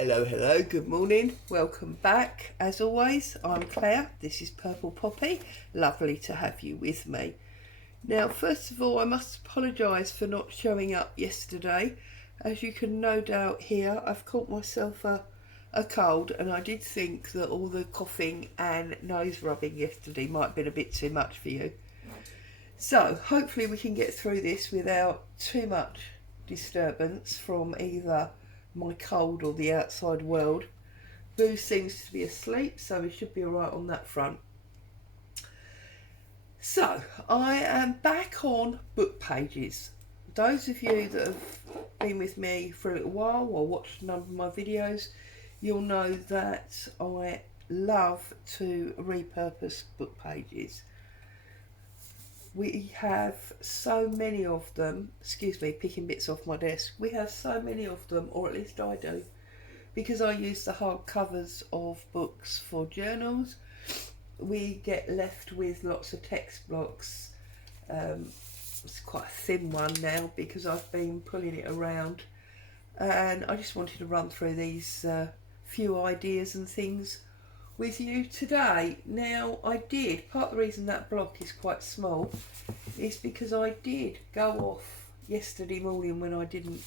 Hello, hello, good morning, welcome back. As always, I'm Claire, this is Purple Poppy, lovely to have you with me. Now, first of all, I must apologise for not showing up yesterday. As you can no doubt hear, I've caught myself a cold, and I did think that all the coughing and nose rubbing yesterday might have been a bit too much for you. So, hopefully we can get through this without too much disturbance from either my cold or the outside world. Boo seems to be asleep, so we should be alright on that front. So, I am back on book pages. Those of you that have been with me for a little while or watched a number of my videos, you'll know that I love to repurpose book pages. We have so many of them, excuse me, picking bits off my desk. We have so many of them, or at least I do, because I use the hard covers of books for journals. We get left with lots of text blocks. It's quite a thin one now because I've been pulling it around, and I just wanted to run through these few ideas and things with you today. Now, part of the reason that block is quite small is because I did go off yesterday morning when I didn't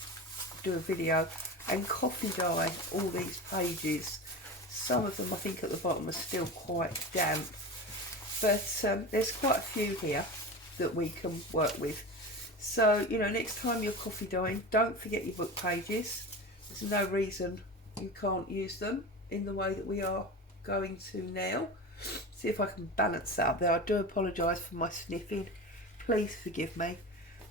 do a video and coffee dye all these pages. Some of them I think at the bottom are still quite damp, but there's quite a few here that we can work with. So, you know, next time you're coffee dyeing, don't forget your book pages. There's no reason you can't use them in the way that we are going to now. See if I can balance that up there. I do apologise for my sniffing, please forgive me.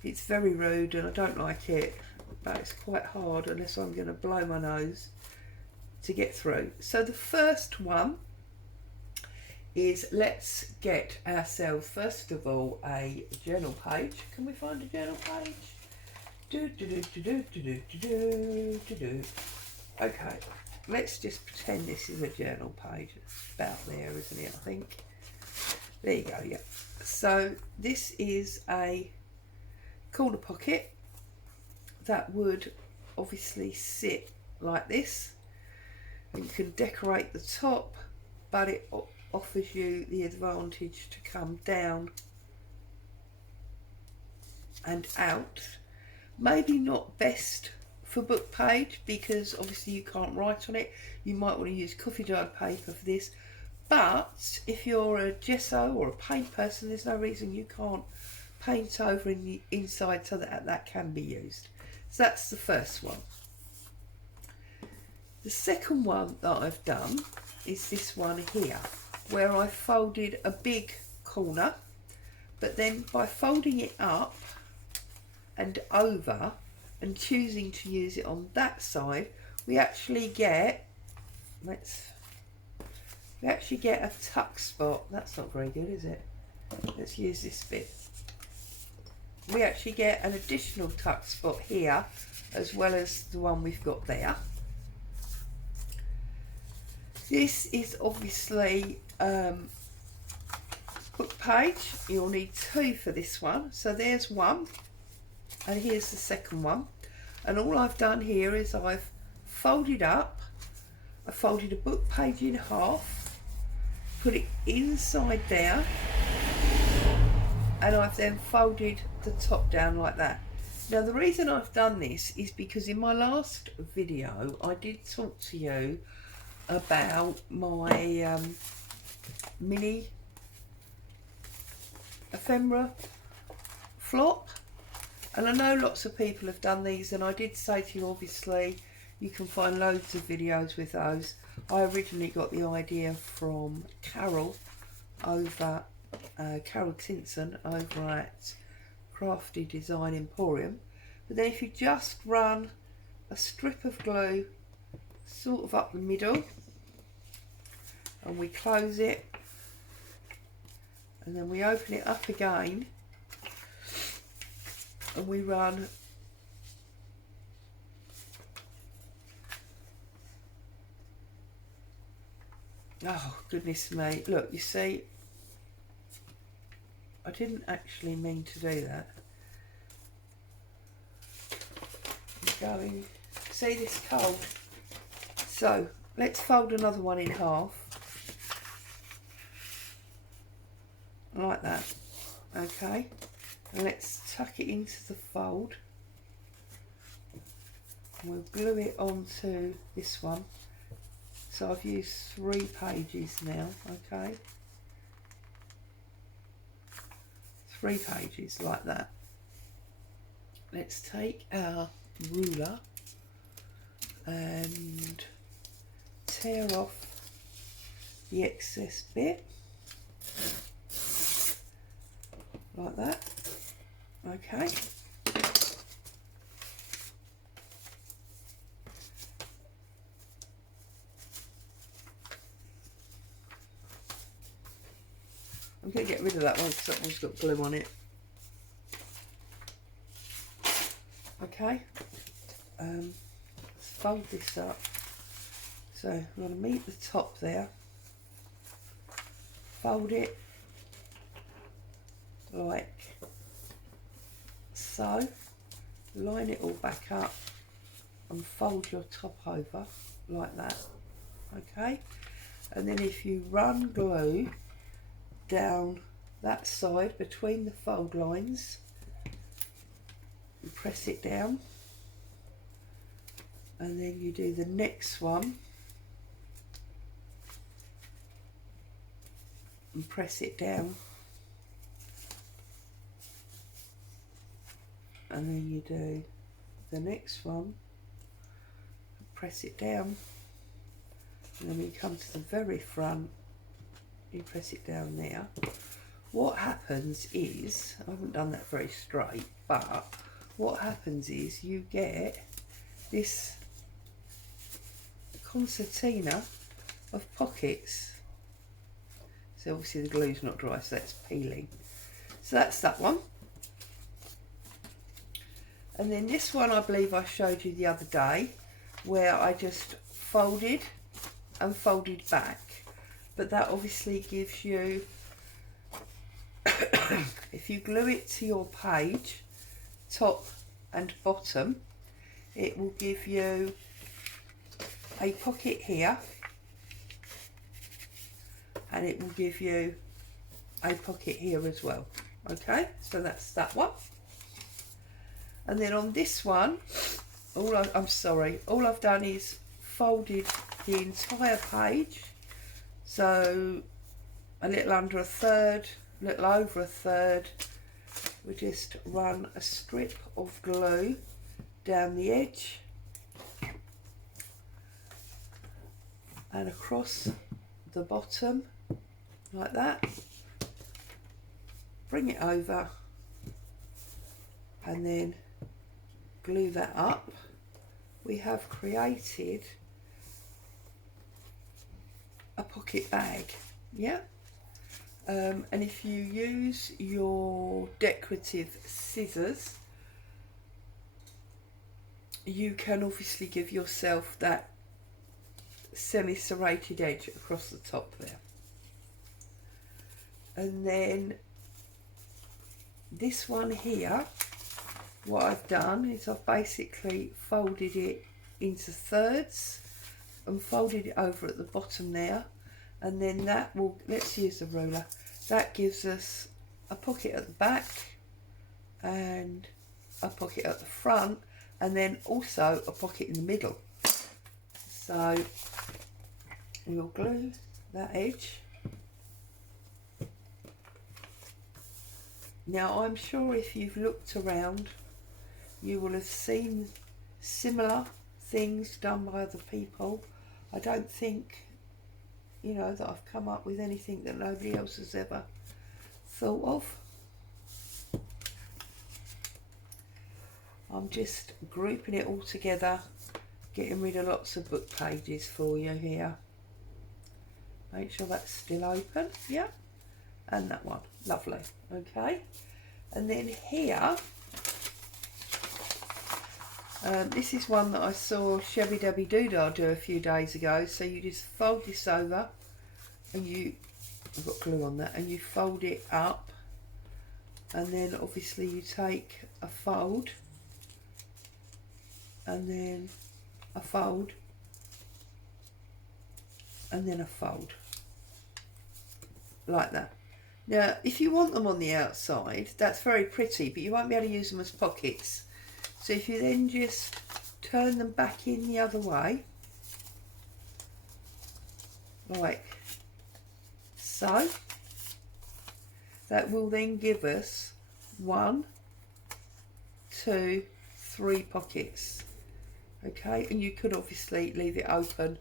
It's very rude and I don't like it, but it's quite hard unless I'm going to blow my nose to get through. So the first one is, let's get ourselves first of all a journal page. Can we find a journal page? Okay, let's just pretend this is a journal page. It's about there, isn't it, I think? There you go, yeah. So this is a corner pocket that would obviously sit like this. And you can decorate the top, but it offers you the advantage to come down and out. Maybe not best for book page because obviously you can't write on it. You might want to use coffee dyed paper for this, but if you're a gesso or a paint person, there's no reason you can't paint over in the inside so that can be used. So that's the first one. The second one that I've done is this one here, where I folded a big corner, but then by folding it up and over and choosing to use it on that side, we actually get a tuck spot. That's not very good, is it? Let's use this bit. We actually get an additional tuck spot here as well as the one we've got there. This is obviously book page. You'll need two for this one. So there's one, and here's the second one. And all I've done here is I've folded up. I folded a book page in half, put it inside there, and I've then folded the top down like that. Now the reason I've done this is because in my last video I did talk to you about my mini ephemera flop, and I know lots of people have done these, and I did say to you obviously you can find loads of videos with those. I originally got the idea from Carol over Carol Tinson over at Crafty Design Emporium. But then if you just run a strip of glue sort of up the middle and we close it and then we open it up again and we run oh goodness me, look, you see I didn't actually mean to do that. I'm going, see this cold, So let's fold another one in half, like that. Okay, and let's tuck it into the fold. We'll glue it onto this one. So I've used 3 pages now, okay? 3 pages like that. Let's take our ruler and tear off the excess bit, like that, okay? I'm going to get rid of that one because that one's got glue on it. Okay, let's fold this up. So I'm going to meet the top there, fold it like so, line it all back up and fold your top over like that, okay? And then if you run glue down that side between the fold lines, you press it down, and then you do the next one and press it down, and then you do the next one, press it down, and then when you come to the very front, you press it down there. What happens is, I haven't done that very straight, but what happens is you get this concertina of pockets. So obviously the glue's not dry, so that's peeling. So that's that one. And then this one I believe I showed you the other day, where I just folded and folded back. But that obviously gives you, if you glue it to your page, top and bottom, it will give you a pocket here, and it will give you a pocket here as well. Okay, so that's that one. And then on this one, all I've done is folded the entire page, so a little under a third, a little over a third. We just run a strip of glue down the edge and across the bottom like that. Bring it over and then glue that up. We have created a pocket bag, yeah? And if you use your decorative scissors, you can obviously give yourself that semi-serrated edge across the top there. And then this one here, what I've done is I've basically folded it into thirds and folded it over at the bottom there, and then that will, let's use the ruler, that gives us a pocket at the back and a pocket at the front, and then also a pocket in the middle. So we'll glue that edge. Now I'm sure if you've looked around, you will have seen similar things done by other people. I don't think, you know, that I've come up with anything that nobody else has ever thought of. I'm just grouping it all together, getting rid of lots of book pages for you here. Make sure that's still open, yeah, and that one, lovely, okay. And then here, this is one that I saw Chevy Debbie Doodah do a few days ago. So you just fold this over, and I've got glue on that, and you fold it up, and then obviously you take a fold, and then a fold, and then a fold like that. Now if you want them on the outside, that's very pretty, but you won't be able to use them as pockets. So if you then just turn them back in the other way, like so, that will then give us 1, 2, 3 pockets. Okay, and you could obviously leave it open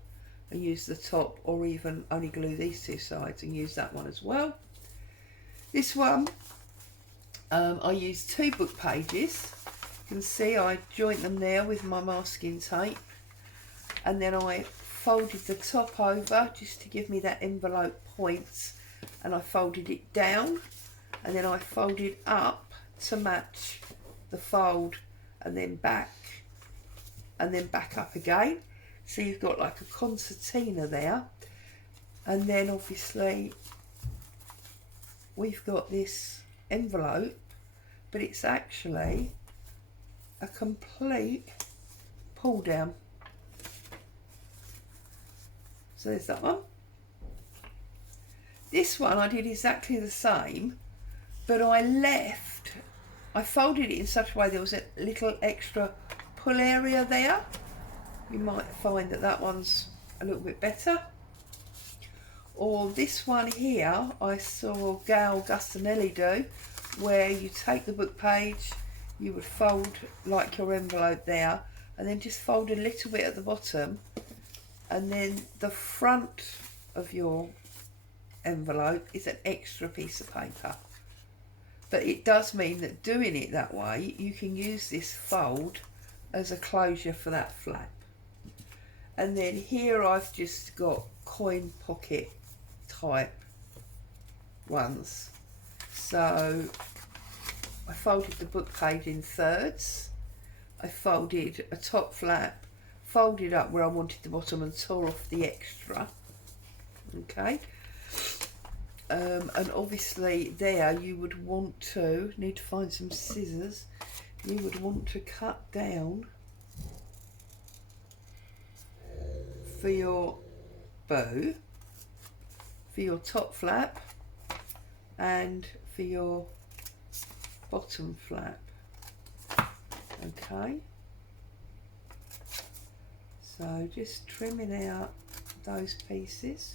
and use the top, or even only glue these 2 sides and use that one as well. This one, I used 2 book pages. You can see I joint them there with my masking tape, and then I folded the top over just to give me that envelope point, and I folded it down, and then I folded up to match the fold, and then back up again. So you've got like a concertina there, and then obviously we've got this envelope, but it's actually a complete pull down. So there's that one. This one I did exactly the same, but I folded it in such a way there was a little extra pull area there. You might find that that one's a little bit better. Or this one here, I saw Gail Gustinelli do, where you take the book page, you would fold like your envelope there, and then just fold a little bit at the bottom, and then the front of your envelope is an extra piece of paper. But it does mean that doing it that way, you can use this fold as a closure for that flap. And then here I've just got coin pocket type ones. So I folded the book page in thirds. I folded a top flap, folded up where I wanted the bottom, and tore off the extra. Okay. And obviously there you would need to find some scissors. You would want to cut down for your bow, for your top flap, and for your bottom flap. Okay, so just trimming out those pieces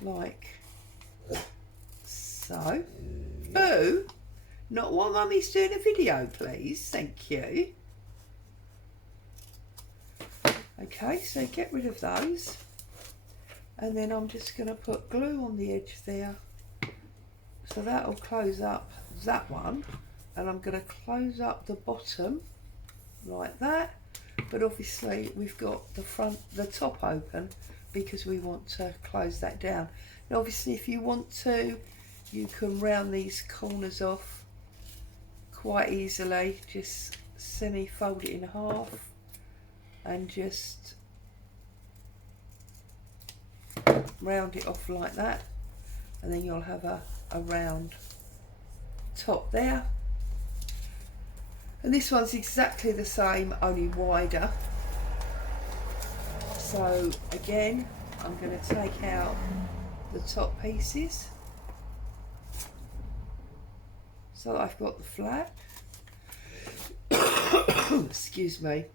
like so. Boo, not while Mummy's doing a video, please, thank you. Okay, so get rid of those, and then I'm just going to put glue on the edge there, so that will close up that one, and I'm going to close up the bottom like that, but obviously we've got the top open because we want to close that down. Now obviously if you want to, you can round these corners off quite easily, just semi-fold it in half and just round it off like that, and then you'll have a round top there. And this one's exactly the same, only wider. So again, I'm going to take out the top pieces, so I've got the flap. Excuse me.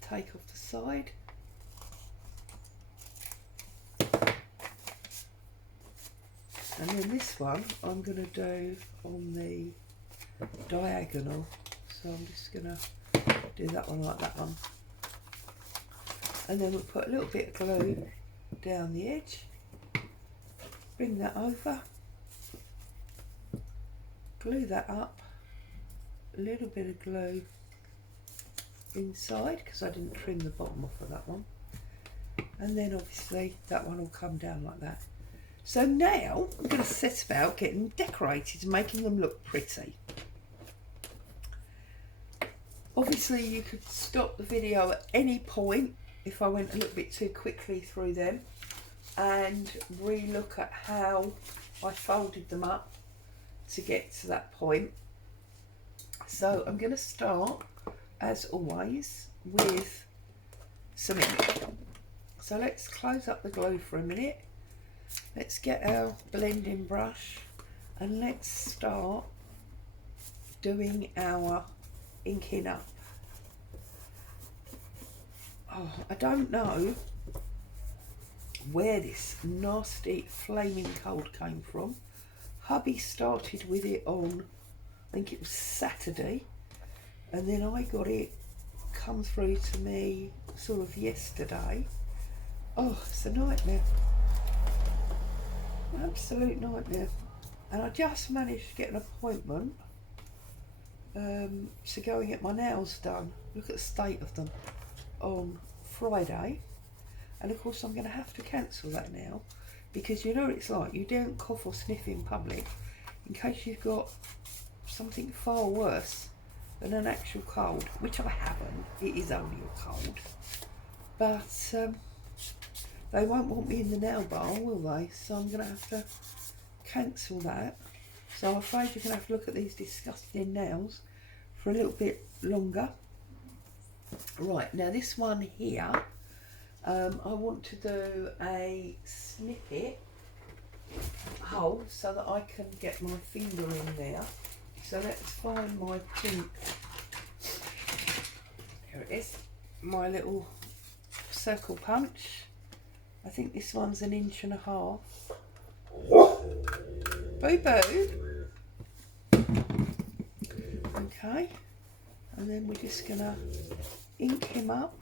Take off the side. And then this one I'm going to do on the diagonal, so I'm just going to do that one like that one, and then we'll put a little bit of glue down the edge, bring that over, glue that up, a little bit of glue inside because I didn't trim the bottom off of that one, and then obviously that one will come down like that. So now I'm going to set about getting decorated and making them look pretty. Obviously you could stop the video at any point if I went a little bit too quickly through them, and re-look at how I folded them up to get to that point. So I'm going to start, as always, with some ink. So let's close up the glue for a minute. Let's get our blending brush and let's start doing our inking up. Oh, I don't know where this nasty flaming cold came from. Hubby started with it on, I think it was Saturday, and then I got it come through to me sort of yesterday. Oh, it's a nightmare. Absolute nightmare. And I just managed to get an appointment to go and get my nails done. Look at the state of them on Friday. And of course I'm going to have to cancel that now, because you know what it's like, you don't cough or sniff in public in case you've got something far worse than an actual cold, which I haven't. It is only a cold. But they won't want me in the nail bar, will they? So I'm going to have to cancel that. So I'm afraid you're going to have to look at these disgusting nails for a little bit longer. Right, now this one here, I want to do a snippet hole so that I can get my finger in there. So let's find my pink, here it is, my little circle punch. I think this one's 1.5 inches. Boo boo. Okay, and then we're just gonna ink him up.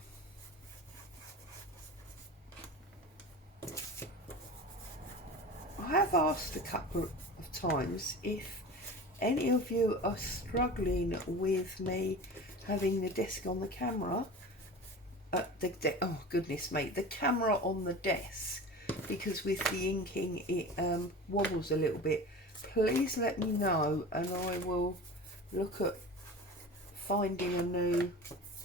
I have asked a couple of times if any of you are struggling with me having the desk on the camera, oh goodness me, the camera on the desk, because with the inking it wobbles a little bit. Please let me know and I will look at finding a new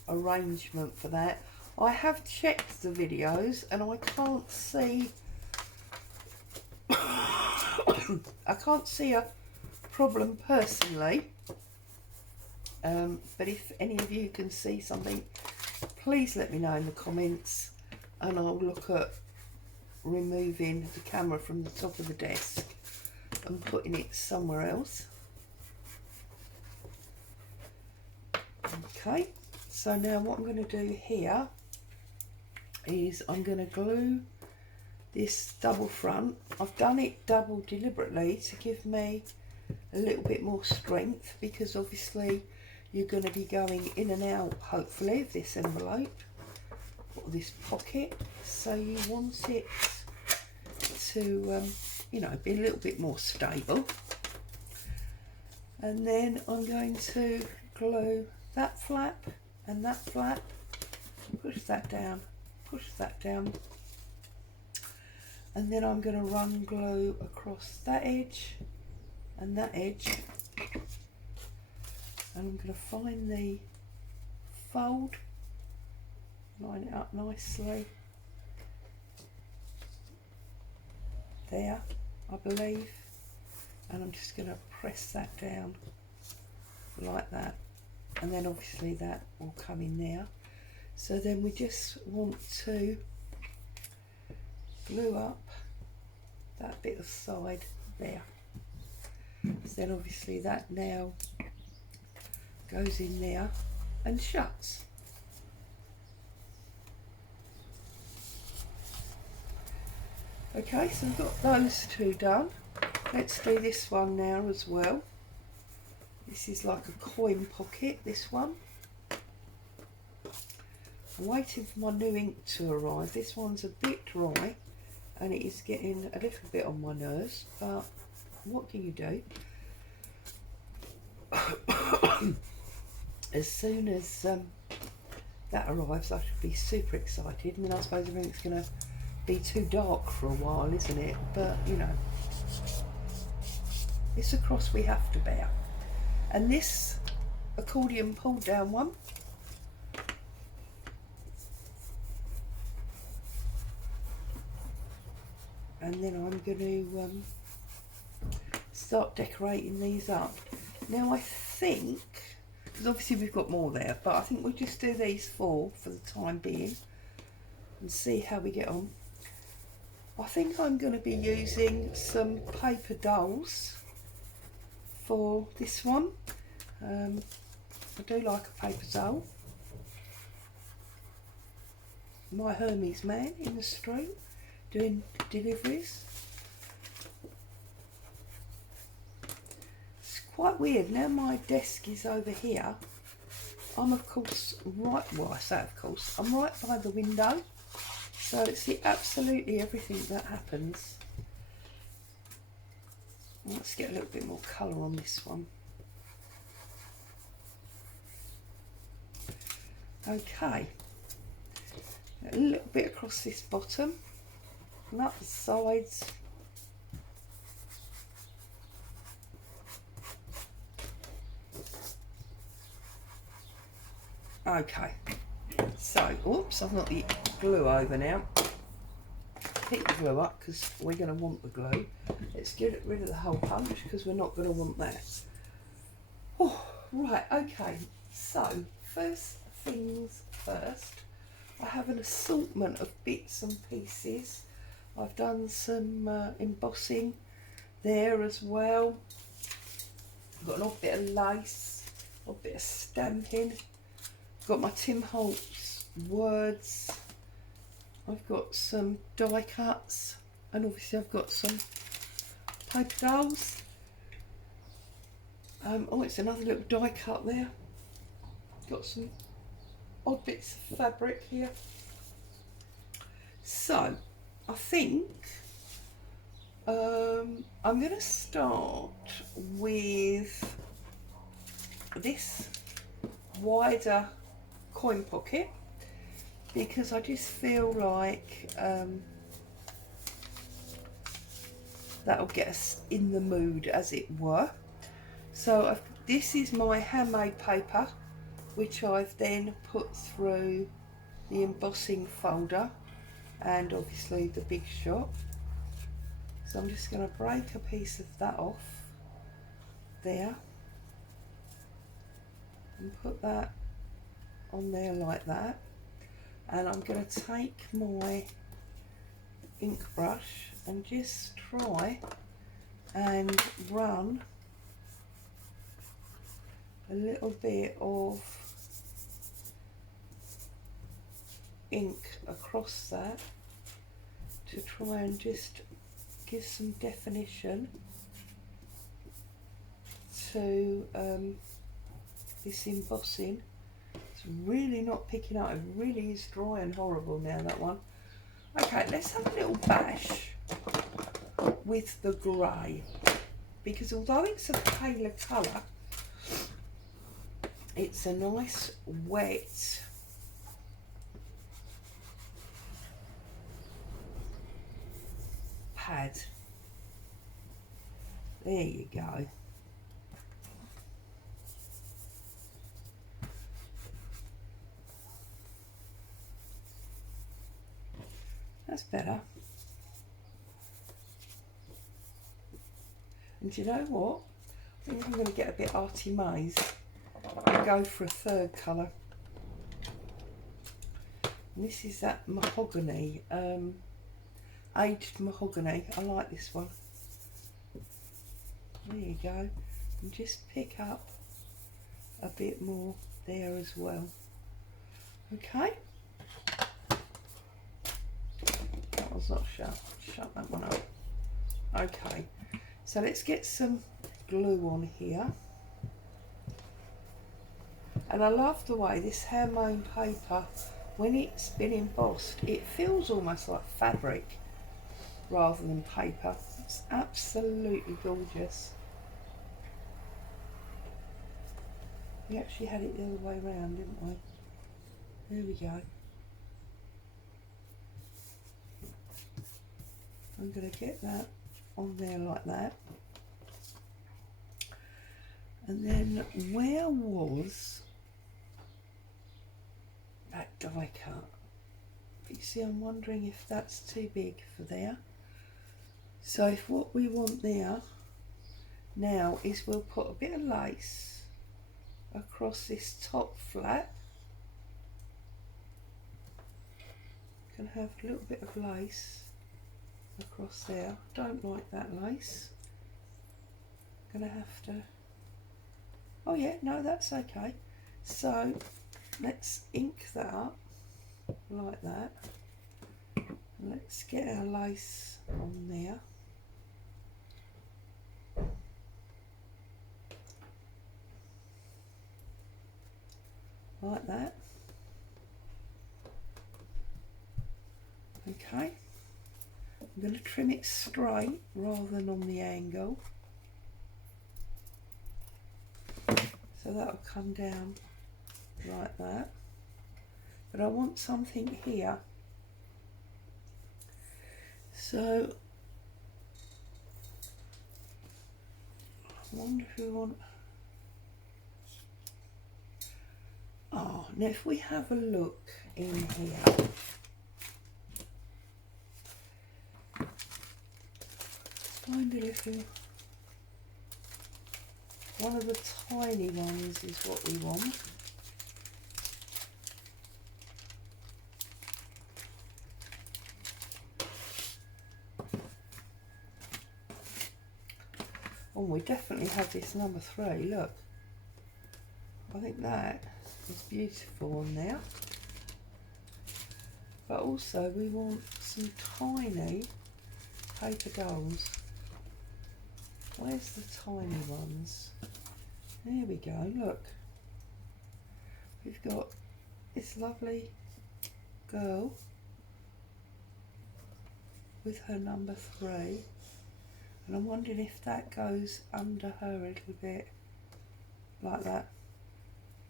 arrangement for that. I have checked the videos and I can't see I can't see a problem personally, but if any of you can see something, please let me know in the comments and I'll look at removing the camera from the top of the desk and putting it somewhere else. Okay, so now what I'm going to do here is I'm going to glue this double front. I've done it double deliberately to give me a little bit more strength, because obviously you're going to be going in and out hopefully of this envelope or this pocket, so you want it to you know, be a little bit more stable. And then I'm going to glue that flap and that flap, push that down, and then I'm going to run glue across that edge and that edge, and I'm going to find the fold, line it up nicely there, I believe, and I'm just going to press that down like that, and then obviously that will come in there. So then we just want to glue up that bit of side there. So then obviously that now goes in there and shuts. Okay, so we've got those two done. Let's do this one now as well. This is like a coin pocket, this one. I'm waiting for my new ink to arrive. This one's a bit dry and it is getting a little bit on my nerves, but what can you do? As soon as that arrives, I should be super excited, and then I suppose everything's going to be too dark for a while, isn't it? But you know, it's a cross we have to bear. And this accordion pulled down one, and then I'm going to start decorating these up. Now I think because obviously we've got more there, but I think we'll just do these four for the time being and see how we get on. I think I'm going to be using some paper dolls for this one. I do like a paper doll. My Hermes man in the street doing deliveries. It's quite weird, now my desk is over here, I'm of course right, well I say of course, I'm right by the window, so it's absolutely everything that happens. Let's get a little bit more colour on this one. Okay, a little bit across this bottom and up the sides. Okay, so, oops, I've got the glue over now. Pick the glue up because we're going to want the glue. Let's get rid of the hole punch because we're not going to want that. Oh, right, okay, so first things first, I have an assortment of bits and pieces. I've done some embossing there as well. I've got an odd bit of lace, odd bit of stamping. Got my Tim Holtz words. I've got some die cuts, and obviously I've got some paper dolls. Oh, it's another little die cut there. Got some odd bits of fabric here. So I think I'm going to start with this wider coin pocket because I just feel like that'll get us in the mood, as it were. So this is my handmade paper, which I've then put through the embossing folder and obviously the Big Shot. So I'm just going to break a piece of that off there and put that on there like that, and I'm going to take my ink brush and just try and run a little bit of ink across that to try and just give some definition to this embossing. It's really not picking up, it really is dry and horrible now, that one. Okay, let's have a little bash with the grey, because although it's a paler colour, it's a nice wet pad. There you go. That's better. And do you know what? I think I'm going to get a bit arty maze and go for a third colour. And this is that mahogany, aged mahogany. I like this one. There you go. And just pick up a bit more there as well. Okay. That was not shut. Shut that one up. Okay. So let's get some glue on here. And I love the way this handmade paper, when it's been embossed, it feels almost like fabric rather than paper. It's absolutely gorgeous. We actually had it the other way around, didn't we? There we go. I'm going to get that on there like that. And then where was that die cut? But you see, I'm wondering if that's too big for there. So if what we want there now is we'll put a bit of lace across this top flap. Can have a little bit of lace across there. Don't like that lace. Gonna have to, oh yeah, no, that's okay. So let's ink that up like that. Let's get our lace on there. Like that. Okay. I'm going to trim it straight rather than on the angle. So that'll come down like that. But I want something here. So I wonder if we want, oh, now if we have a look in here, find a little, one of the tiny ones is what we want. Oh, we definitely have this number 3, look. I think that is beautiful on there. But also we want some tiny paper dolls. Where's the tiny ones? There we go, look. We've got this lovely girl with her number 3. And I'm wondering if that goes under her a little bit, like that.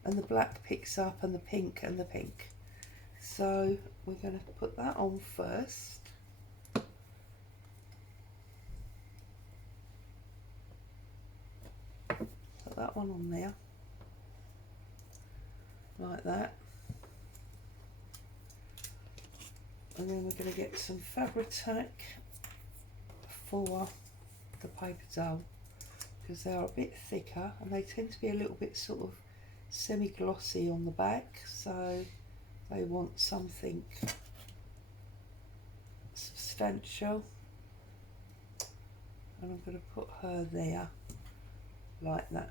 And the black picks up and the pink and the pink. So we're going to put that on first. Put that one on there, like that. And then we're going to get some Fabri-Tac for the paper doll, because they are a bit thicker and they tend to be a little bit sort of semi-glossy on the back, so they want something substantial. And I'm going to put her there like that.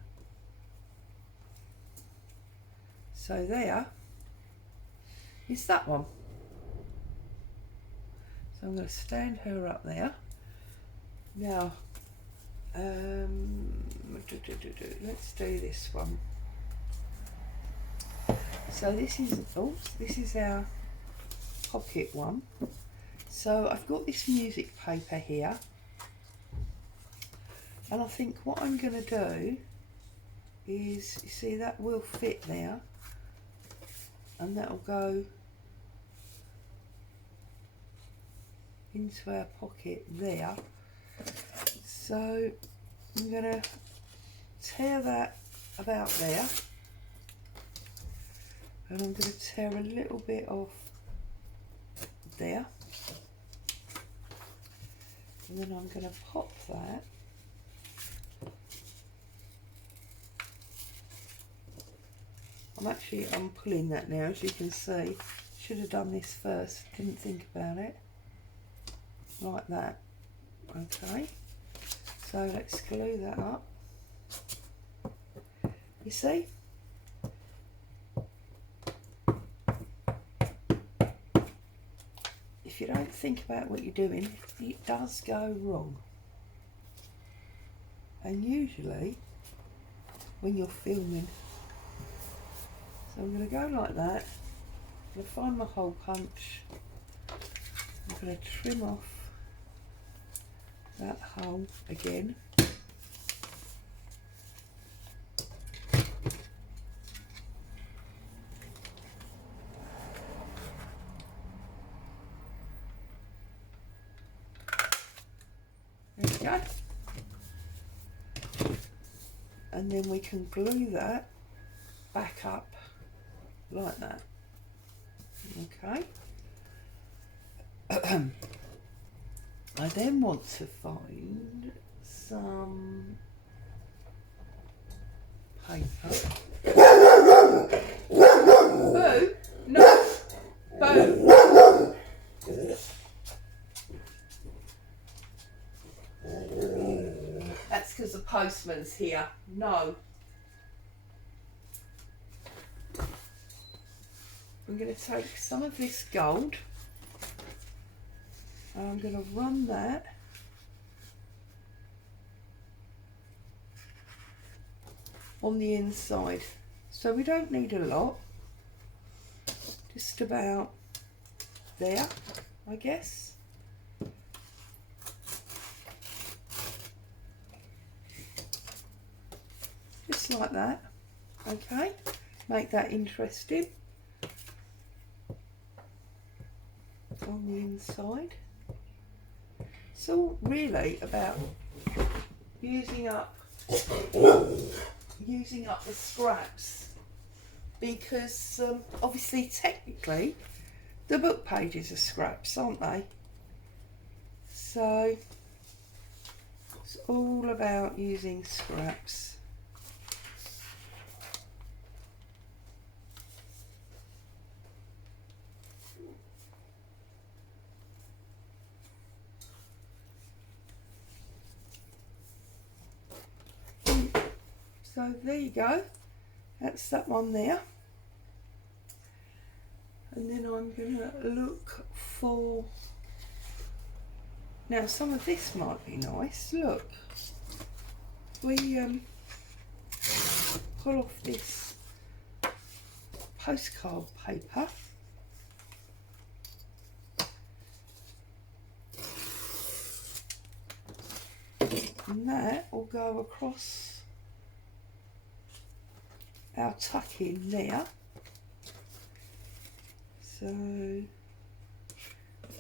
So there is that one. So I'm going to stand her up there. Now let's do this one. So this is, oops, this is our pocket one. So I've got this music paper here, and I think what I'm going to do is, you see that will fit there, and that'll go into our pocket there. So I'm going to tear that about there, and I'm going to tear a little bit off there, and then I'm going to pop that I'm pulling that now, as you can see. Should have done this first, didn't think about it. Like that. Okay, so let's glue that up. You see? If you don't think about what you're doing, it does go wrong. And usually, when you're filming. So I'm going to go like that. I'm going to find my hole punch. I'm going to trim off that hole again. There we go. And then we can glue that back up like that. Okay. I then want to find some paper. colours here. No. I'm going to take some of this gold and I'm going to run that on the inside. So we don't need a lot, just about there, I guess. Just like that, okay? Make that interesting on the inside. It's all really about using up the scraps, because obviously technically the book pages are scraps, aren't they? So it's all about using scraps. So there you go, that's that one there. And then I'm going to look for, now some of this might be nice, look. We pull off this postcard paper. And that will go across our tuck in there. So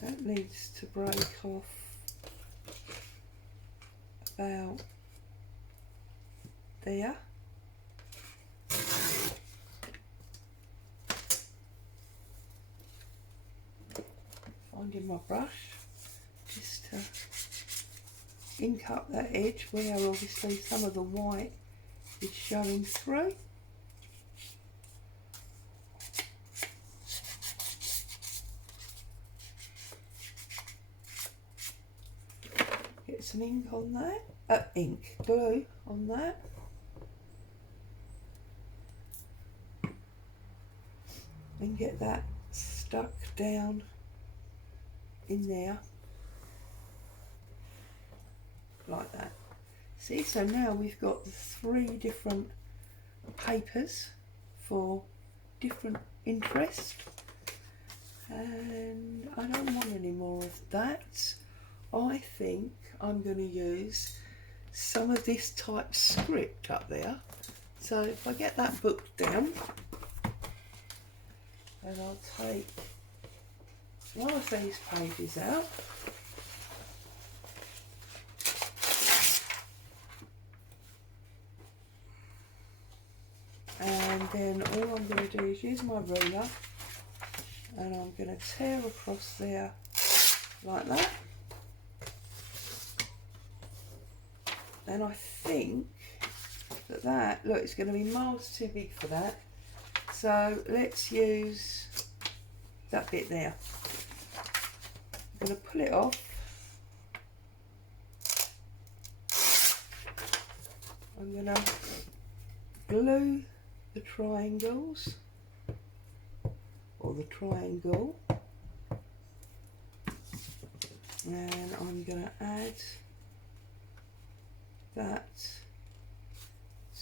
that needs to break off about there. Finding my brush just to ink up that edge where obviously some of the white is showing through. Get some ink on that, glue on that. And get that stuck down in there like that. See, so now we've got 3 different papers for different interest, and I don't want any more of that. I think I'm going to use some of this type script up there. So if I get that book down, and I'll take one of these pages out, and then all I'm going to do is use my ruler and I'm going to tear across there like that. And I think that look, it's going to be miles too big for that, so let's use that bit there. I'm going to pull it off. I'm going to glue the triangles, or the triangle, and I'm going to add that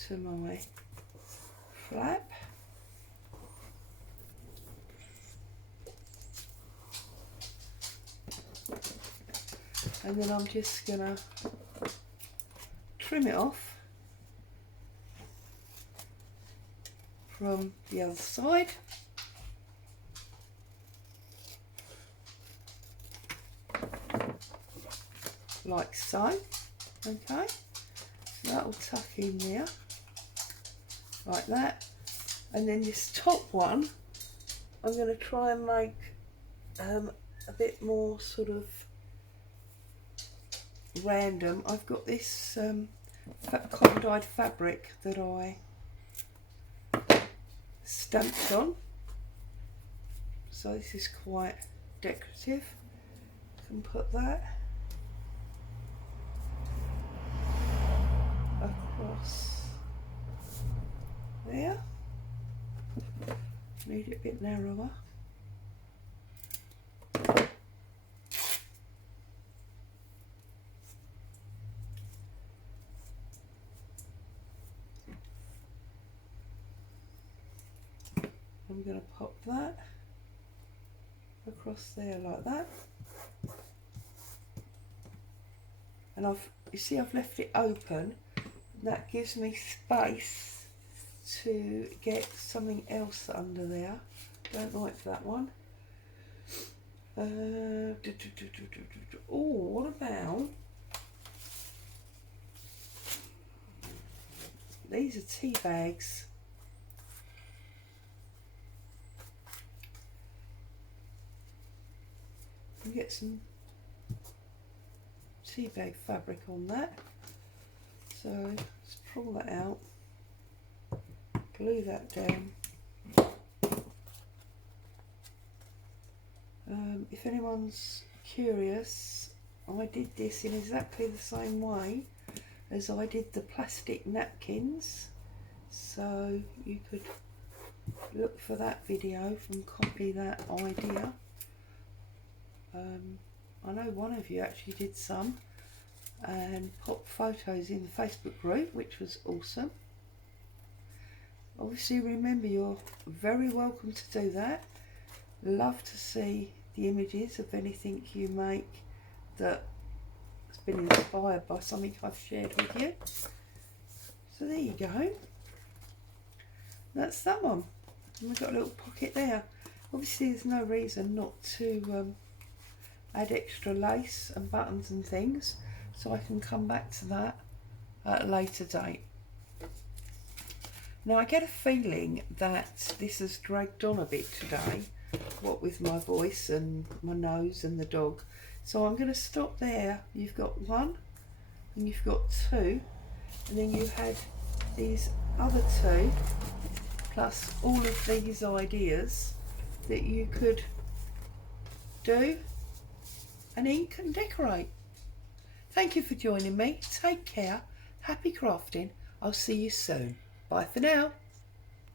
to my flap. And then I'm just going to trim it off from the other side. Like so, okay, so that will tuck in there, like that. And then this top one, I'm going to try and make a bit more sort of random. I've got this cotton dyed fabric that I stamped on, so this is quite decorative. I can put that across across there. Need it a bit narrower. I'm going to pop that across there like that. And you see I've left it open. That gives me space to get something else under there. Don't like that one. Oh, what about these? Are tea bags. You get some tea bag fabric on that. So let's pull that out, glue that down. If anyone's curious, I did this in exactly the same way as I did the plastic napkins, so you could look for that video and copy that idea. I know one of you actually did some and popped photos in the Facebook group, which was awesome. Obviously, remember, you're very welcome to do that. Love to see the images of anything you make that has been inspired by something I've shared with you. So there you go. That's that one. And we've got a little pocket there. Obviously, there's no reason not to add extra lace and buttons and things, so I can come back to that at a later date. Now, I get a feeling that this has dragged on a bit today, what with my voice and my nose and the dog, so I'm going to stop there. You've got one and you've got two, and then you had these other two, plus all of these ideas that you could do and ink and decorate. Thank you for joining me. Take care. Happy crafting. I'll see you soon. Bye for now.